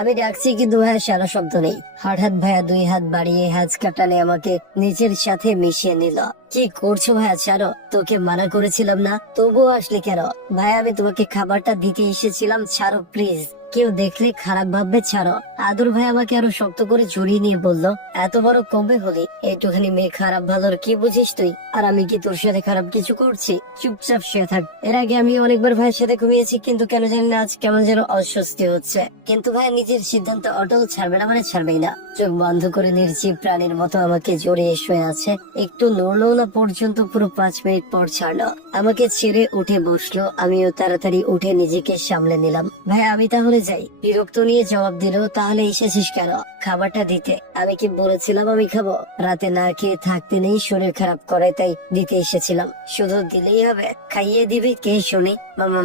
আমি ডাকছি কিন্তু ভাইয়া সারা শব্দ নেই। হঠাৎ ভাইয়া দুই হাত বাড়িয়ে হাজ কাটালে আমাকে নিজের সাথে মিশিয়ে নিল। কি করছ ভাইয়া? ছাড়ো, তোকে মানা করেছিলাম না। তবুও আসলে কেন? ভাইয়া, আমি তোমাকে খাবারটা দিতে এসেছিলাম, ছাড়ো প্লিজ কেউ দেখলে খারাপ ভাববে, ছাড়ো। আদুর ভাই আমাকে আরও শক্ত করে জড়িয়ে নিয়ে বলল, এত বড় কবে হলি, একটুখানি মেয়ে খারাপ ভালোর কি বুঝিস তুই? আর আমি কি তোর সাথে খারাপ কিছু করছি? চুপচাপ শুয়ে থাক। এর আগে আমি অনেকবার ভাইয়ের সাথে ঘুমিয়েছি, কিন্তু কেন জানি না আজ কেমন যেন অস্বস্তি হচ্ছে। কিন্তু ভাই নিজের সিদ্ধান্ত অটল ছাড়বে না মানে ছাড়বেই না। চোখ বন্ধ করে নির্জীব প্রাণীর মতো আমাকে জড়িয়ে শুয়ে আছে। একটু নড়লো না পর্যন্ত পুরো পাঁচ মিনিট পর ছাড়লো। আমাকে ছেড়ে উঠে বসল। আমিও তাড়াতাড়ি উঠে নিজেকে সামলে নিলাম। ভাই, আমি তাহলে যাই। বিরক্ত নিয়ে জবাব দিল, তাহলে এসেছিস কেন? খাবারটা দিতে। আমি কি বলেছিলাম, আমি খাব? রাতে না খেয়ে থাকতে নেই, শরীর খারাপ করে, তাই দিতে এসেছিলাম। শুধু দিলেই হবে? খাইয়ে দিবি? কে শুনে?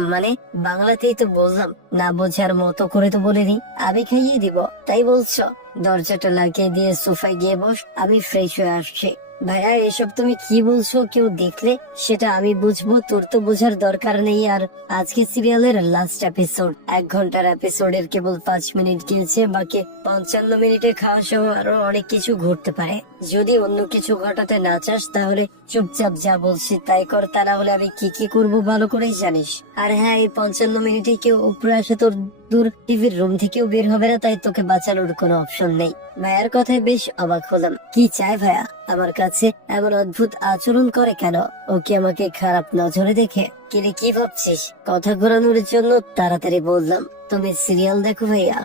মানে? বাংলাতেই তো বললাম, না বোঝার মতো করে তো বলিনি। আমি খাইয়ে দিব, তাই বলছো? দরজাটা লাগিয়ে দিয়ে সোফায় গিয়ে বস, আমি ফ্রেশ হয়ে আসছি। ভাইয়া, এসব তুমি কি বলছো কেউ দেখলে? সেটা আমি বুঝব, তোর তো বোঝার দরকার নেই। আর আজকে সিরিয়ালের লাস্ট এপিসোড এক ঘণ্টার এপিসোডের কেবল পাঁচ মিনিট গিয়েছে, বাকি পঞ্চান্ন মিনিটে খাওয়া সহ আরও অনেক কিছু ঘটতে পারে। যদি অন্য কিছু ঘটাতে না চাস, তাহলে চুপচাপ যা বলছি তাই কর, তা না হলে আমি কি কি করব ভালো করেই জানিস। আর হ্যাঁ এই পঞ্চান্ন মিনিটে কেউ উপরে আসে তোর দূর টিভির রুম থেকেও বের হবে না, তাই তোকে বাঁচানোর কোনো অপশন নেই। ভাইয়ার কথায় বেশ অবাক হলাম। কি চায় ভাইয়া আমার কাছে এমন অদ্ভুত আচরণ করে কেন? ও কি আমাকে খারাপ নজরে দেখে? কিরে, কি ভাবছিস? কথা ঘোরানোর জন্য তাড়াতাড়ি বললাম। তুমি সিরিয়াল দেখো ভাইয়া?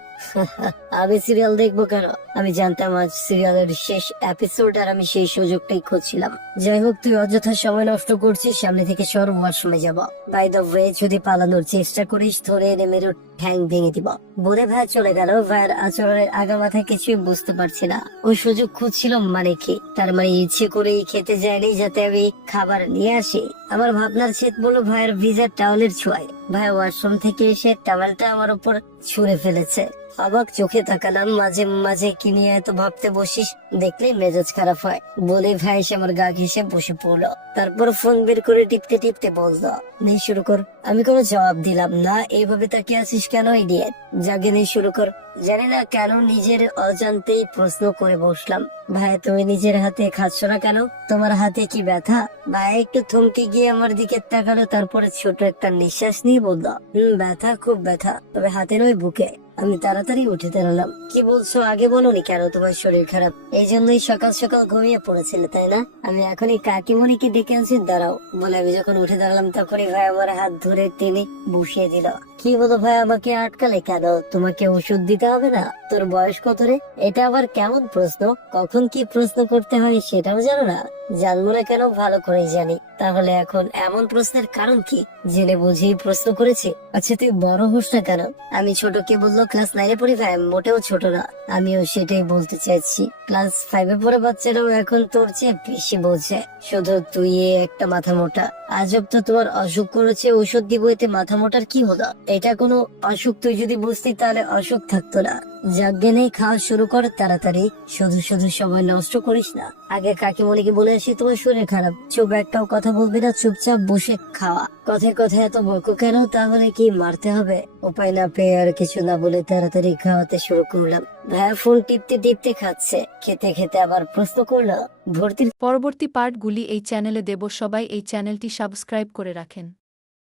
আমি সিরিয়াল দেখব কেন? আমি জানতাম আজ সিরিয়ালের শেষ এপিসোড আর আমি সেই সুযোগটাই খুঁজছিলাম। যাই হোক, তুই অযথা সময় নষ্ট করছিস, সামনে থেকে সর ওয়াশরুমে যাব। বাই দ্য ওয়ে যদি পালানোর চেষ্টা করিস, ধরে এনে মেরু ঠ্যাং ভেঙে দিব। বলে ভাই চলে গেল। ভাইয়ের আচরণের আগা মাথায় কিছুই বুঝতে পারছি না। ওই সুযোগ খুঁজছিল মানে কি? তার মানে ইচ্ছে করেই খেতে যায়নি যাতে আমি খাবার নিয়ে আসি। আমার ভাবনার ছেদ বলো ভাইয়ের ভিজার টাওয়ালের ছোঁয়ায়। ভাই ওয়াশরুম থেকে এসে টাওয়ালটা আমার উপর ছুঁড়ে ফেলেছে। অবাক চোখে তাকালাম, মাঝে মাঝে কি নিয়ে এত ভাবতে বসিস? দেখলে মেজাজ খারাপ হয়। বলে ভাই এসে আমার গা ঘেসে বসে পড়ল। তারপর ফোন বের করে টিপতে টিপতে বলল, নেই, শুরু কর। আমি কোনো জবাব দিলাম না। এইভাবে তাকিয়ে আছিস কেন ইডিয়েট জাগে, নেই, শুরু কর। জানি না কেন নিজের অজান্তেই প্রশ্ন করে বসলাম। ভাই, তুমি নিজের হাতে খাচ্ছ না কেন? তোমার হাতে কি ব্যথা? ভাই একটু থমকে গিয়ে আমার দিকে তাকালো, তারপরে ছোট একটা নিঃশ্বাস নিয়ে বলল, হম, ব্যথা, খুব ব্যথা, তবে হাতে নয় বুকে। আমি তাড়াতাড়ি উঠে দাঁড়ালাম। কি বলছো, আগে বলনি কেন তোমার শরীর খারাপ? এই জন্যই সকাল সকাল ঘুমিয়ে পড়েছিলে, তাই না? আমি এখনই কাকিমণিকে ডেকে আনছি, দাঁড়াও। বলে আমি যখন উঠে দাঁড়ালাম, তখনই ভাই আমার হাত ধরে টেনে বসিয়ে দিল, কি বলো ভাই, আমাকে আটকালে কেন? তোমাকে ওষুধ দিতে হবে না? তোর বয়স কত রে? এটা আবার কেমন প্রশ্ন? কখন কি প্রশ্ন করতে হয় সেটাও জানো না? জানব না কেন, ভালো করেই জানি। তাহলে এখন এমন প্রশ্নের কারণ কি? জেনে বুঝেই প্রশ্ন করেছি। আচ্ছা তুই বড় হোস না কেন? আমি ছোট কে বলল, ক্লাস নাইনে পড়ি, ভাই মোটেও ছোট না। আমিও সেটাই বলতে চাইছি। ক্লাস ফাইভে পড়ে বাচ্চারাও এখন তোর চেয়ে বেশি বোঝে। শুধু তুই একটা মাথা মোটা। আজব তো তোমার অসুখ করেছে, ওষুধ দিব এতে মাথা মোটার কি হলো? এটা কোনো অসুখ, তুই যদি বুঝতি তাহলে অসুখ থাকতো না। যাজ্ঞে নেই, খাওয়া শুরু কর, তাড়াতাড়ি। শুধু শুধু সময় নষ্ট করিস না। আগে কাকিমণিকে বলে আসি, তোমার শরীর খারাপ। চুপ একটাও কথা বলবি না, চুপচাপ বসে খাওয়া। কথায় কথায় এত বকো কেন? তাহলে কি মারতে হবে? উপায় না পেয়ে আর কিছু না বলে তাড়াতাড়ি খাওয়াতে শুরু করলাম। ভাইয়া ফোন টিপতে টিপতে খাচ্ছে। খেতে খেতে আবার প্রশ্ন করল, ভর্তির পরবর্তী পার্টগুলি এই চ্যানেলে দেব। সবাই এই চ্যানেলটি সাবস্ক্রাইব করে রাখেন।